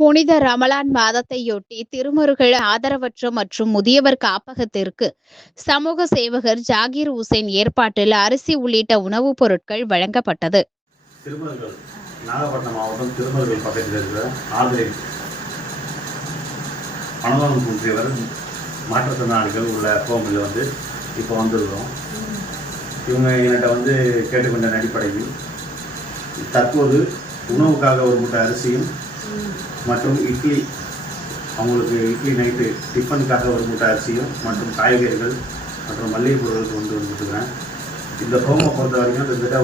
புனித ரமலான் மாதத்தையொட்டி திருமருகல் ஆதரவற்ற மற்றும் முதியவர் காப்பகத்திற்கு சமூக சேவகர் ஜாகீர் உசேன் ஏற்பாட்டில் அரிசி உள்ளிட்ட உணவுப் பொருட்கள் வழங்கப்பட்டது. திருமருகல் நாகப்பட்டினம் மாவட்டம் திருமருகல் பக்கத்தில் இருக்கிற ஆதரை பணவான் குன்றியவர் மாற்றுத்திறனாளிகள் உள்ள கோமில் இப்போ வந்துருக்கிறோம். இவங்க என்கிட்ட கேட்டுக்கொண்ட அடிப்படையில் தற்போது உணவுக்காக ஒரு மூட்டை அரிசியும் மற்றும் இட்லி, அவங்களுக்கு இட்லி நைட்டு டிஃபனுக்காக ஒரு மூட்டை அரிசியும் மற்றும் காய்கறிகள் மற்றும் மல்லிகை பொருட்கள் கொண்டு வந்துட்டுருக்கிறேன். இந்த ஹோமை பொறுத்த வரைக்கும் கிட்டத்தட்ட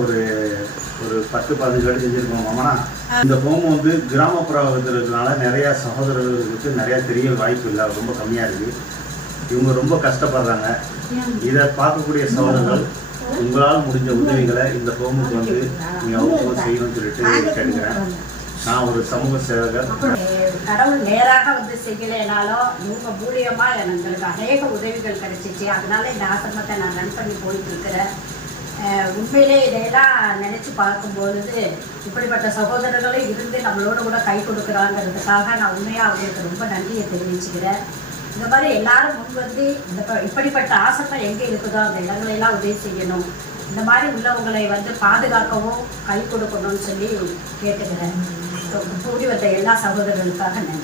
ஒரு 10-15 வாட்டி செஞ்சுருக்கோம். ஆமாண்ணா, இந்த ஹோமம் கிராமப்புறத்தில் இருக்கிறதுனால நிறையா சகோதரர்களுக்கு நிறையா தெரிய வாய்ப்பு இல்லை, ரொம்ப கம்மியாக இருக்குது. இவங்க ரொம்ப கஷ்டப்படுறாங்க. இதை பார்க்கக்கூடிய சகோதரர்கள் உங்களால் முடிஞ்ச உதவிகளை இந்த ஹோமுக்கு நீங்கள் அவங்க செய்யணும்னு சொல்லிட்டு கேட்டுக்கிறேன். நான் ஒரு சமூக சேவகர். கடவுள் நேராக செய்யலைனாலும் இவங்க மூலியமாக எங்களுக்கு அநேக உதவிகள் கிடைச்சிச்சு. அதனால இந்த ஆசிரமத்தை நான் ரன் பண்ணி போயிட்டு இருக்கிறேன். உண்மையிலே இதையெல்லாம் நினச்சி பார்க்கும்பொழுது இப்படிப்பட்ட சகோதரர்களும் இருந்து நம்மளோட கூட கை கொடுக்குறாங்கிறதுக்காக நான் உண்மையாக அவங்களுக்கு ரொம்ப நன்றியை தெரிவிச்சுக்கிறேன். இந்த மாதிரி எல்லாரும் இப்படிப்பட்ட ஆசிரமம் எங்கே இருக்குதோ அந்த இடங்களெல்லாம் உதவி செய்யணும். இந்த மாதிரி உள்ளவங்களை பாதுகாக்கவும் கை கொடுக்கணும்னு சொல்லி கேட்டுக்கிறேன். கூடி வந்த எல்லா சகோதரர்களுக்காக நன்றி.